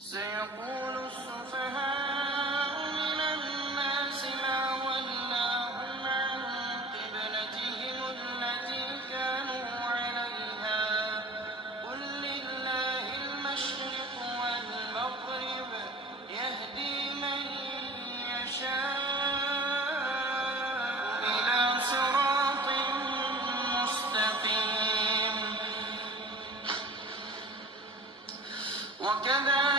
سيقول السفهاء من الناس ما ولاهم عن قبلتهم التي كانوا عليها قل لله المشرق والمغرب يهدي من يشاء إلى صراط مستقيم. وكذلك